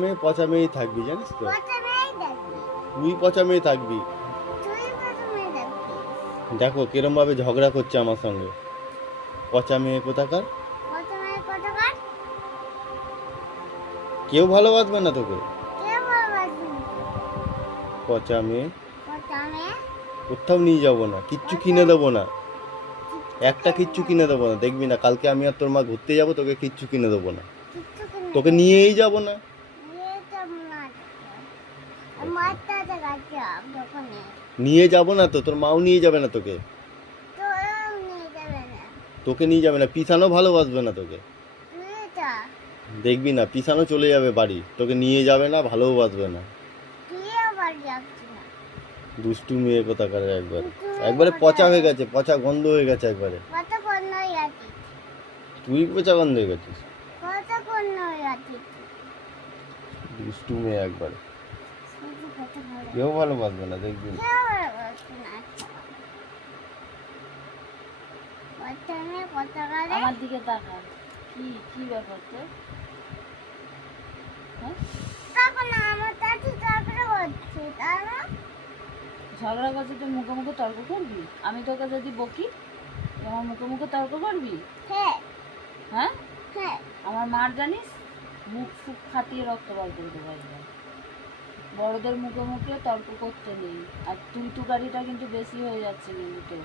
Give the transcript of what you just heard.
মেয়ে পচা মেয়ে থাকবি, জানিস তো? তুই পচা মেয়ে থাকবি। দেখো কিরম ভাবে ঝগড়া করছে আমার সঙ্গে। পচা মেয়ে কোথাকার। কেউ ভালোবাসবে না তোকে। পচা মেয়ে। কোথাও নিয়ে যাবো না, কিচ্ছু কিনে দেবো না, একটা কিচ্ছু কিনে দেবো না। দেখবি না, কালকে আমি আর তোর মা ঘুরতে যাবো, তোকে কিচ্ছু কিনে দেবো না, তোকে নিয়েই যাবো না। নিয়ে যাবো না তো, তোর মাও নিয়ে যাবে না তোকে। তোকে নিয়ে যাবে না, পিছানো ভালোবাসবে না তোকে। দেখবি না, পিছানো চলে যাবে বাড়ি, তোকে নিয়ে যাবে না, ভালোবাসবে না। দুষ্টু মেয়ে কোথাকার। একবারে পচা হয়ে গেছে, পচা গন্ধ হয়ে গেছে একবারে। তুই পচা গন্ধ হয়ে গেছিস। দুষ্টু মেয়ে একবারে, কেউ ভালোবাসবে না, দেখবি না। আমার দিকে তাকা। কি কি ব্যাপার তোর? ঝগড়া করছে, তুই মুখে মুখে তর্ক করবি? আমি তোকে যদি বকি, আমার মুখে মুখে তর্ক করবি? হ্যাঁ, আমার মার জানিস, মুখ ফুক ফাটিয়ে রক্ত বার করে দেবো একবার। বড়দের মুখে মুখে তর্ক করতে নেই। আর তুই তুকারিটা কিন্তু বেশি হয়ে যাচ্ছে কিন্তু তোর।